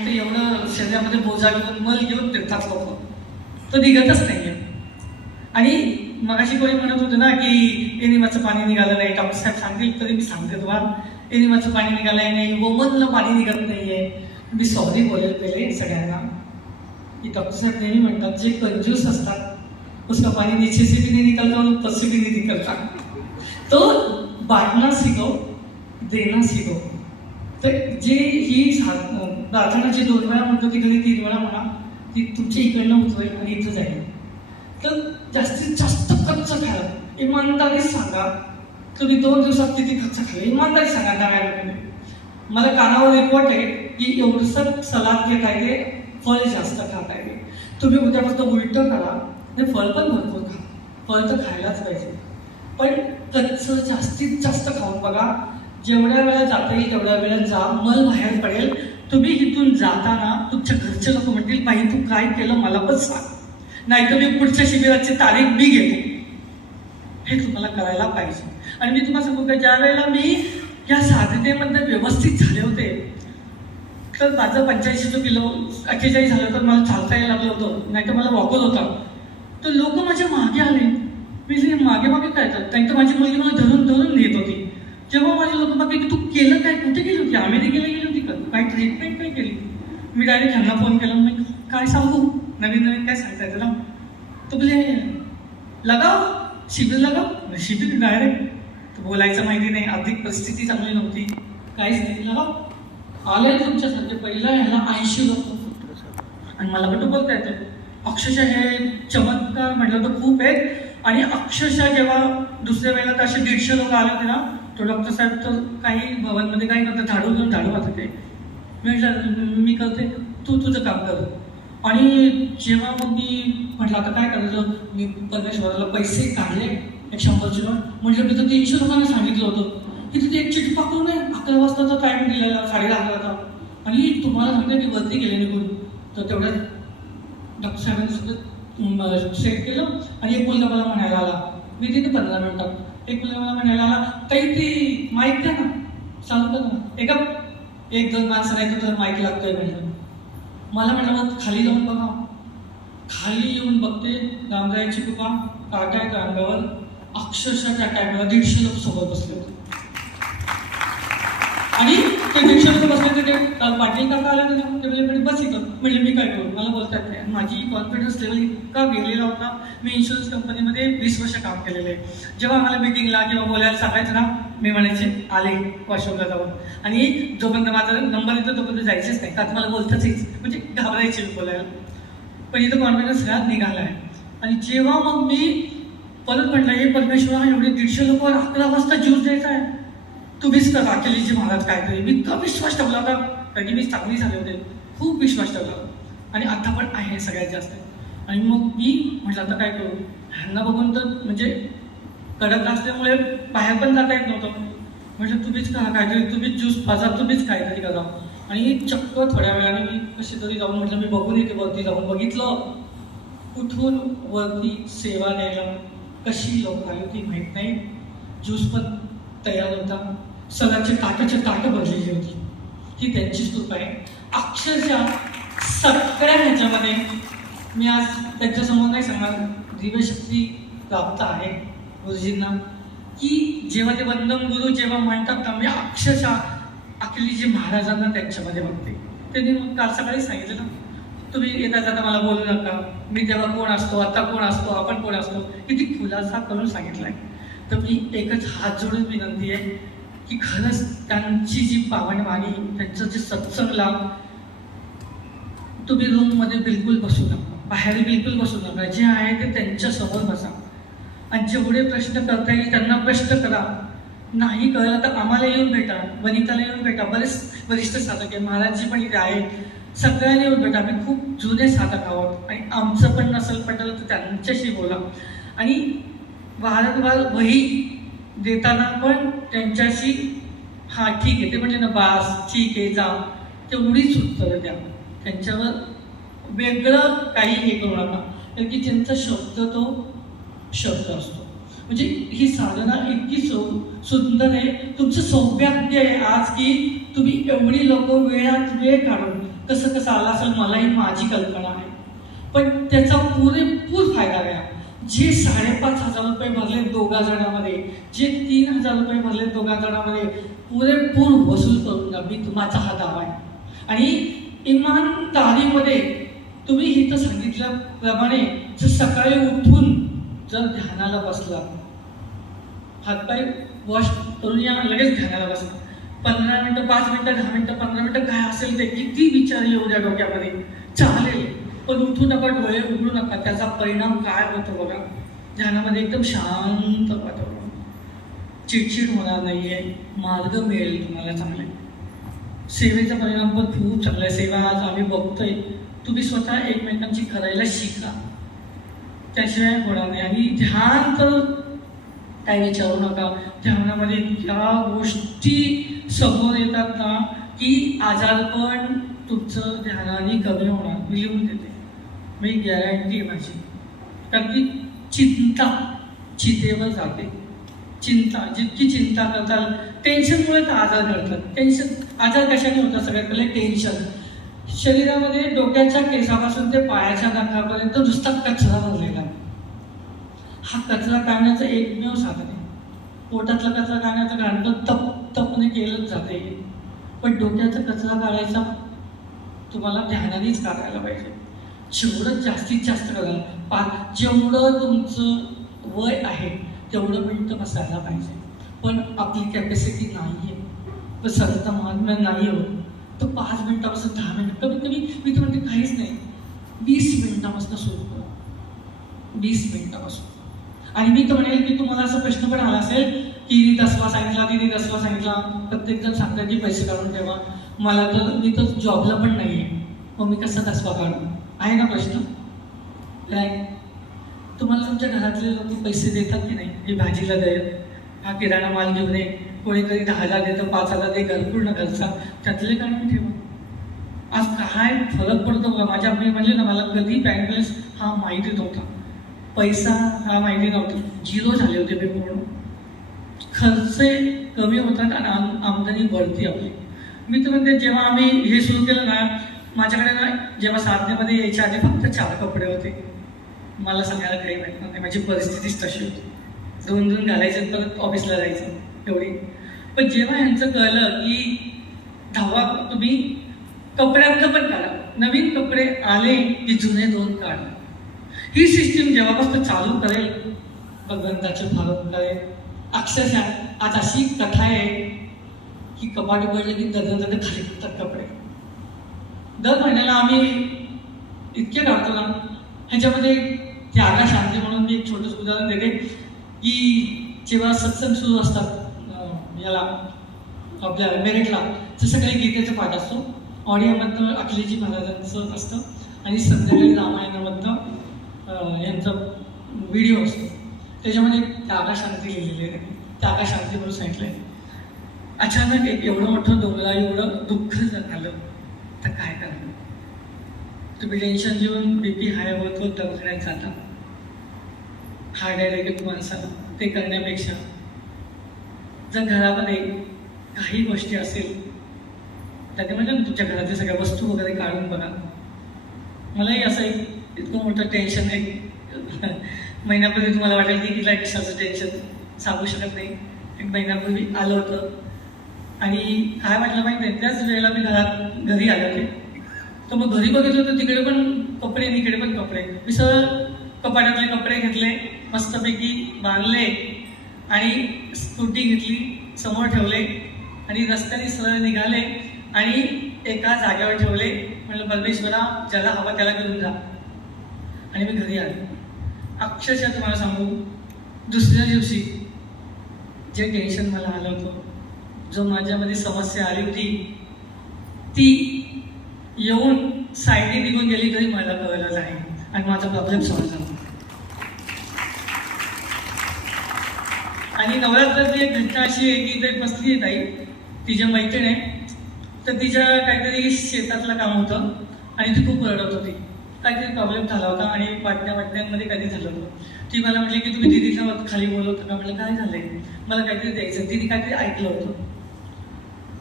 तर एवढं शरीरामध्ये बोजा घेऊन मल घेऊन फिरतात लोक, तो निघतच नाहीये. आणि मगाशी कोणी म्हणत होते ना की एनिमाचं पाणी निघालं नाही, डॉक्टर साहेब सांगतील तरी मी सांगते तुम्हाला, एनिमाचं पाणी निघालं नाही, वमनला पाणी निघत नाहीये. मी सॉरी बोलेल पहिले सगळ्यांना की डॉक्टर साहेब नेहमी म्हणतात जे कंजूस असतात उसका पानी नीचे से भी नहीं निकलता और ऊपर से भी नहीं निकलता. तो बांटना सीखो, देना सीखो. तर जे ही प्रार्थना जी 2 वेळा म्हणतो ती कधी 3 वेळा म्हणा, ती तुमच्या इकडनं उचवेल आणि इथं जाईल. तर जास्तीत जास्त खर्च खायला इमानदारी सांगा. तुम्ही 2 दिवसात किती खर्च खाल्ला इमानदारी सांगा. नव्यानं मला कानावर रिपोर्ट आहे की एवढंसं सलाद घेत आहे, फळ जास्त खात आहे. तुम्ही उद्यापासून उलटं करा आणि फळ पण भरपूर खा. फळ तर खायलाच पाहिजे, पण कच्चं जास्तीत जास्त खाऊन बघा. जेवढ्या वेळा जाता येईल तेवढ्या वेळा जा, मल बाहेर पडेल. तुम्ही इथून जाताना तुमच्या घरचे लोक म्हणतील बाई तू काय केलं मला पण सांग, नाही तर मी पुढच्या शिबिराची तारीख मी घेतो. हे तुम्हाला करायला पाहिजे. आणि मी तुम्हाला सांगू का, ज्या वेळेला मी या साधनेमध्ये व्यवस्थित झाले होते तर माझं 85 किलो 48 झालं तर मला चालता यायला लागलं होतं, नाही तर मला वॉकर होता. तर लोक माझ्या मागे आले. मी मागे मागे काय तर नाही तर माझी मुलगी मला धरून धरून नेत होती. जेव्हा माझे लोक मागे की तू केलं काय, कुठे गेली होती, अमेरिकेला गेली होती का, काय ट्रीटमेंट काय केली. मी डायरेक्ट ह्यांना फोन केला, मी काय सांगू, नवीन नवीन काय सांगता येतं ना. तो बोले लगाव शिबिर लगाव. शिबिर डायरेक्ट बोलायचं माहिती नाही, आर्थिक परिस्थिती चांगली नव्हती, काहीच नाही. लगाव आले तुमच्यासारखे. पहिला ह्याला 80 लोक आणि मला पण बोलता येतं. अक्षरशः हे चमत्कार म्हटलं तर खूप आहेत. आणि अक्षरशः जेव्हा दुसऱ्या वेळेला तर असे 150 लोक आले होते ना, तो डॉक्टर साहेब तर काही भवनमध्ये काही करतात, झाडू घेऊन झाडू वाचत आहे. मी म्हटलं मी करते, तू तुझं काम कर. आणि जेव्हा मग मी म्हटलं आता काय करायचं, मी परमेश्वराला पैसे काढले 100ची नोट. म्हटलं मी तर 300 लोकांना सांगितलं होतं की तिथे एक चिठी पाठवू नये. 11 वाजताचा टाईम दिलेला, 10:30 आणि तुम्हाला सांगते मी वरती गेले निघून. तर तेवढ्यात डॉक्टर साहेबांनी सगळं सेट केलं. आणि एक मुलगा मला म्हणायला आला, मी तिथे 15 मिनिटात एक मुलगा मला म्हणायला आला, ताई ती माईक द्या ना, चालू कर ना. एका 1-2 माणसं नाही तर माईक लागतोय म्हटलं. मला म्हटलं मग खाली जाऊन बघा. खाली येऊन बघते, रामरायाची कृपा, काटा आहेत अंगावर. अक्षरशः त्या टायमाला 150 लोक सोबत बसले होते. आणि ते 150 लोक बसले होते. ते पाटील काका आले होते ना, ते म्हणजे बस इथं. म्हणजे मी काय करू, मला बोलतात नाही. माझी कॉन्फिडन्स लेवल इतका गेलेला होता. मी इन्शुरन्स कंपनीमध्ये 20 वर्ष काम केलेलं आहे. जेव्हा मला मिटिंगला किंवा बोलायला सांगायचं ना, मी म्हणायचे आले वॉशरूमला जाऊन. आणि जोपर्यंत माझा नंबर येतो तोपर्यंत जायचेच नाही, का मला बोलताच यायचं, म्हणजे घाबरायचे बोलायला. पण इथं कॉन्फिडन्स सगळ्यात निघाला आहे. आणि जेव्हा मग मी परत म्हटलं हे परमेश्वरा एवढे 150 लोकांवर 11 वाजता ज्यूस द्यायचा आहे, तुम्हीच कर. अखिलजी महाराज काहीतरी मी इतका विश्वास ठेवला होता, कधी मी चांगली झाले होते, खूप विश्वास ठेवला. आणि आता पण आहे सगळ्यात जास्त. आणि मग मी म्हटलं आता काय करू, ह्यांना बघून तर म्हणजे कडक असल्यामुळे बाहेर पण जाता येत नव्हतं. म्हटलं तुम्हीच करा काहीतरी, तुम्हीच ज्यूस पाजा, तुम्हीच काहीतरी करा. आणि चक्क थोड्या वेळाने मी कशी तरी जाऊन म्हटलं मी बघून येते. वरती जाऊन बघितलं, कुठून वरती सेवा द्यायला कशी लोक आली होती माहीत नाही. ज्यूस पण तयार होता, सगळ्याचे ताटं भरलेली होती. ही त्यांचीच कृपा आहे. अक्षरशः सगळ्या ह्याच्यामध्ये मी आज त्यांच्यासमोर नाही सांगणार, दिव्यशक्ती प्राप्त आहे गुरुजींना. की जेव्हा ते वंदन गुरु जेव्हा म्हणतात ना, मी अक्षरशः अखिलजी महाराजांना त्यांच्यामध्ये बघते. त्यांनी मग काल सकाळी सांगितलं ना, तुम्ही येता जाता मला बोलू नका, मी तेव्हा कोण असतो, आता कोण असतो, आपण कोण असतो, किती खुलासा करून सांगितलाय. तर मी एकच हात जोडून विनंती आहे की खरंच त्यांची जी पावनवाणी, त्यांचं जे सत्संगला, तुम्ही रूममध्ये बिलकुल बसू नका, बाहेर बिलकुल बसू नका. जे आहे ते त्यांच्यासमोर बसा. आणि जेवढे प्रश्न करता येईल त्यांना प्रश्न करा. नाही कळलं तर आम्हाला येऊन भेटा, वनिताला येऊन भेटा. बरेच वरिष्ठ साधक आहे, महाराजजी पण इथे आहेत, सगळ्यांनी येऊन भेटा. आम्ही खूप जुने साधक आहोत. आणि आमचं पण नसेल पटलं तर त्यांच्याशी बोला. आणि वारंवार वही देताना पण त्यांच्याशी हां ठीक आहे, ते म्हणजे ना बास ठीक आहे जा, तेवढीच उत्तरं द्या. त्यांच्यावर वेगळं काही हे करू नका, कारण की त्यांचा शब्द तो शब्द असतो. म्हणजे ही साधना इतकी सुंदर आहे. तुमचं सौभाग्य आहे आज की तुम्ही एवढी लोक वेळात वेळ काढून कसं कसं आला असेल मलाही माझी कल्पना आहे, पण त्याचा पुरेपूर फायदा घ्या. जे 5,500 रुपये भरले दोघा जणांमध्ये, जे 3,000 रुपये भरले दोघा जणांमध्ये, पुरेपूर वसूल करून द्या. मी माझा हा दावा आहे. आणि इमानदारीमध्ये तुम्ही इथं सांगितल्याप्रमाणे जर सकाळी उठून जर ध्यानाला बसला, हातपाय वॉश करून या, लगेच ध्यानाला बसला, 15 मिनटं, 5 मिनटं, 10 मिनटं, 15 मिनटं, काय असेल ते, किती विचार येऊ द्या डोक्यामध्ये, चालेल, पण उठू नका, डोळे उघडू नका. त्याचा परिणाम काय होतो बघा, ध्यानामध्ये एकदम शांत वाटतं, चिडचिड होणार नाहीये, मार्ग मिळेल तुम्हाला चांगले. सेवेचा परिणाम पण खूप चांगला आहे. सेवा आज आम्ही बघतोय, तुम्ही स्वतः एकमेकांची करायला शिका, त्याशिवाय होणार नाही. आणि ध्यान तर काय विचारू नका, ध्यानामध्ये इतक्या गोष्टी समोर येतात ना की आजारपण तुमचं ध्यानाने कमी होणार, मी लिहून देते, मी गॅरंटी आहे माझी. कारण की चिंता चितेवर जाते. चिंता, जितकी चिंता करताल, टेन्शनमुळे तर आजार घडतात. आजार कशाने होतात? सगळ्यात पहिले टेन्शन. शरीरामध्ये डोक्याच्या केसापासून ते पायाच्या नखापर्यंत नुसता कचरा भरलेला. हा कचरा काढण्याचं एकमेव साधन आहे. पोटातला कचरा काढण्याचं कारण तपने केलंच जाते, पण डोक्याचा कचरा काढायचा तुम्हाला ध्यानानेच काढायला पाहिजे. जेवढं जास्तीत जास्त करा, जेवढं तुमचं वय आहे तेवढं मिनिटं बसायला पाहिजे. पण आपली कॅपॅसिटी नाही आहे, पण सरता महात्म्य नाही होत, तर 5 मिनिटापासून 10 मिनिट, कमीत कमी मी तर म्हणते काहीच नाही, 20 मिनिटापासून सुरू करा, 20 मिनिटापासून. आणि मी तर म्हणेल की तुम्हाला असा प्रश्न पण आला असेल की दसवा सांगितला, तिने दसवा सांगितला, प्रत्येकजण सांगतात की पैसे काढून ठेवा. मला तर, मी तर जॉबला पण नाही आहे, मग मी कसा दसवा काढू? आहे ना प्रश्न? काय तुम्हाला तुमच्या घरातले लोक पैसे देतात की नाही? ही भाजीला दे, हा किराणा माल घेऊन ये, कोणीतरी 10,000 देतं, 5,000 दे, घरपूर्ण घरचा, त्यातले काढून ठेवा. आज काय फरक पडतो बघा. माझ्या मी म्हणले ना, मला कधी बँक बॅलन्स हा माहिती नव्हता, पैसा हा माहिती नव्हता, 0 झाले होते मी पूर्ण. खर्च कमी होतात आणि आमदानी वाढती आपली. मी तर म्हणते, जेव्हा आम्ही हे सुरू केलं ना, माझ्याकडे ना जेव्हा साधनेमध्ये यायच्या आधी फक्त 4 कपडे होते. मला सांगायला काही माहीत नाही, माझी परिस्थितीच तशी होती. 2 घालायचे, परत ऑफिसला जायचं, एवढी. पण जेव्हा ह्यांचं कळलं की धावा, तुम्ही कपड्यांचं पण काढा, नवीन कपडे आले की जुने 2 काढा, ही सिस्टीम जेव्हापासून चालू करेल, भगवंताचे फार करेल. अक्षरशः आज अशी कथा आहे की कपाट उघडले की दर खाली करतात कपडे. दर महिन्याला आम्ही इतके काढतो ना. ह्याच्यामध्ये त्यागा शांती म्हणून मी एक छोटंच उदाहरण देते की जेव्हा सत्संग सुरू असतात याला आपल्या मेरिटला, तर सकाळी गीतेचा पाठ असतो, ऑडिओमधनं अखिलेजी महाराजांचं असतं, आणि संध्याकाळी रामायणामधनं यांचा व्हिडिओ असतो. त्याच्यामध्ये त्यागा शांती लिहिलेली आहे, त्यागा शांती म्हणून सांगितलं आहे. अचानक एक एवढं मोठं डोंगरा, एवढं दुःख जर आलं तर काय करणार? तुम्ही टेन्शन घेऊन BP हाय होत होत दवाखान्यात जाता, हार्ट अटॅक येतो माणसाला. ते करण्यापेक्षा जर घरामध्ये काही गोष्टी असेल, त्याच्यामध्ये तुमच्या घरातल्या सगळ्या वस्तू वगैरे काढून बघा. मलाही असं एक इतकं मोठं टेन्शन आहे, महिन्यापूर्वी तुम्हाला वाटेल की किती कशाचं टेन्शन सांगू शकत नाही. एक महिन्यापूर्वी आलं होतं, आणि काय वाटलं माहीत नाही, त्याच वेळेला मी घरी आले होते. तर मग घरी बघितलं तर तिकडे पण कपडे, इकडे पण कपडे. मी सरळ कपाटातले कपडे घेतले, मस्तपैकी बांधले, आणि स्कूटी घेतली, समोर ठेवले, आणि रस्त्याने सरळ निघाले, आणि एका जागेवर ठेवले. म्हटलं, परमेश्वरा, ज्याला हवा त्याला घेऊन जा. आणि मी घरी आले. अक्षरशः तुम्हाला सांगू, दुसऱ्या दिवशी जे टेन्शन मला आलं होतं, जो माझ्यामध्ये समस्या आली होती, ती येऊन साईडने निघून गेली तरी मला कळलं नाही, आणि माझा प्रॉब्लेम सॉल्व्ह झाला. आणि नवरात्रातली एक घटना अशी आहे की ते बसली आहे ताई, तिच्या मैत्रीण आहे, तर तिच्या काहीतरी शेतातलं काम होतं, आणि ती खूप रडत होती. काहीतरी प्रॉब्लेम झाला होता, आणि वाटण्यांमध्ये काहीतरी झालं होतं. ती मला म्हटली की तुम्ही दिदीच्या खाली बोलवतं का? म्हटलं काय झालंय, मला काहीतरी द्यायचं. तिने काहीतरी ऐकलं होतं.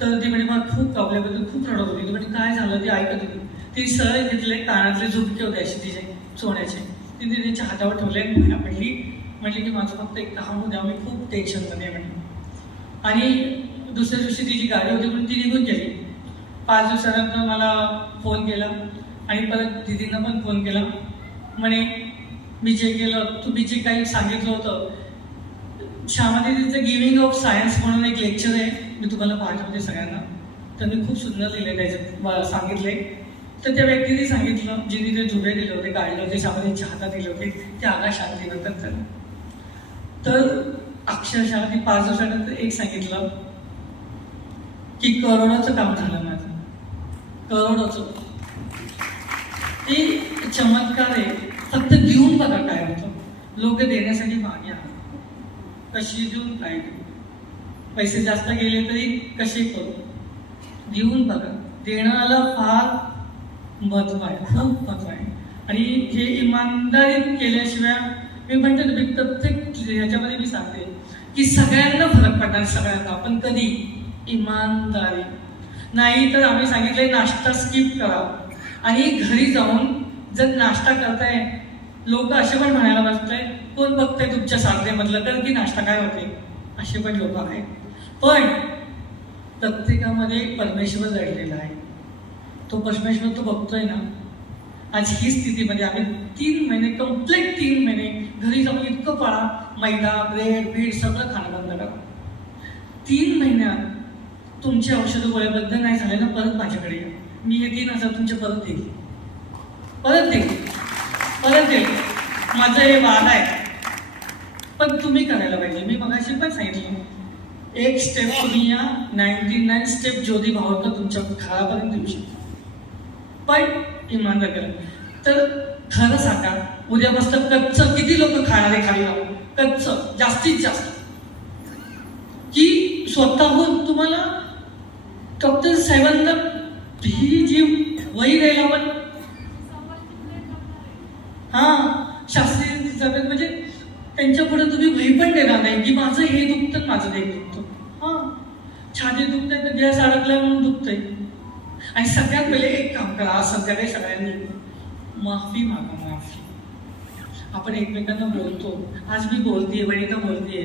तर ती म्हणजे मला खूप कापल्याबद्दल खूप रडत होती. म्हणजे काय झालं ते ऐकत होती. ती सहज घेतले, कानातले झुपके होते असे तिचे सोन्याचे, तिने तिच्या हातावर ठेवले आणि पडली. म्हटली की माझं फक्त एक काम होऊ द्या, मी खूप टेन्शनमध्ये आहे म्हणे. आणि दुसऱ्या दिवशी तिची गाडी होती म्हणून ती निघून गेली. 5 दिवसानंतर मला फोन केला आणि परत दिदींना पण फोन केला. म्हणे मी जे केलं, तुम्ही जे काही सांगितलं होतं, श्यामा दिदीचं गिव्हिंग ऑफ सायन्स म्हणून एक लेक्चर आहे, मी तुम्हाला पाठवते सगळ्यांना. तर मी खूप सुंदर लिहिले त्याच्यात सांगितले. तर त्या व्यक्तीने सांगितलं, जिने ते जुबे दिले होते, काढले होते, श्यामा दिदीच्या हातात दिले होते, ते आकाशात दिवतात झालं. तर अक्षरशः ती 5 दिवसानंतर एक सांगितलं की करोडोचं काम झालं माझं, करोडोचं. ते चमत्कार आहे. फक्त देऊन बघा काय होतं. लोक देण्यासाठी मागे आहेत. कशी देऊन काय देऊ, पैसे जास्त गेले तरी कसे करू, देऊन बघा. देण्याला फार महत्व आहे, खूप महत्व आहे. आणि हे इमानदारी केल्याशिवाय, मी म्हणते ना, मी प्रत्येक ह्याच्यामध्ये मी सांगते की सगळ्यांना फरक पडणार, सगळ्यांना. पण कधी? इमानदारी. नाही तर आम्ही सांगितलंय नाश्ता स्किप करा आणि घरी जाऊन जर नाश्ता करताय, लोक असे पण म्हणायला बसताय, कोण बघताय तुमच्या साधनेमधलं, तर की नाश्ता काय होते, असे पण लोक आहेत. पण प्रत्येकामध्ये परमेश्वर दडलेला आहे. तो परमेश्वर तो बघतोय ना. आज ही स्थितीमध्ये आम्ही 3 महिने, कम्प्लीट 3 महिने घरी जाऊन इतकं पळा, मैदा, ब्रेड, बीड सगळं खाणं बंद करा. 3 महिन्यात तुमचे औषध गोळ्या बंद नाही झाले ना, परत माझ्याकडे या. मी हे 3,000 तुमचे परत देईल, परत देईल, परत देईल. माझं हे वाद आहे. पण तुम्ही करायला पाहिजे. मी मगाशी पण सांगितलं, एक स्टेप तुम्ही या, 99 स्टेप ज्योती भावकर तुमच्या घरापर्यंत देऊ शकतो. पण इमानदार करा. तर खरं सांगा, उद्यापासून कच्चं किती लोक खाणार आहे खाली राहून, कच्चं जास्तीत जास्त, की स्वतःहून तुम्हाला डॉक्टर साहेबांना ही जी वही द्यायला पण, शास्त्रीय जगत म्हणजे त्यांच्या पुढे तुम्ही वही पण देणार नाही की माझं हे दुखतं, माझं ते दुखतं, छाती दुखतंय तर गॅस अडकलाय म्हणून दुखतंय. आणि सगळ्यात पहिले एक काम करा, संध्याकाळी सगळ्यांनी माफी मागा. माफी. आपण एकमेकांना बोलतो, आज मी बोलतेय, वनिता बोलतेय,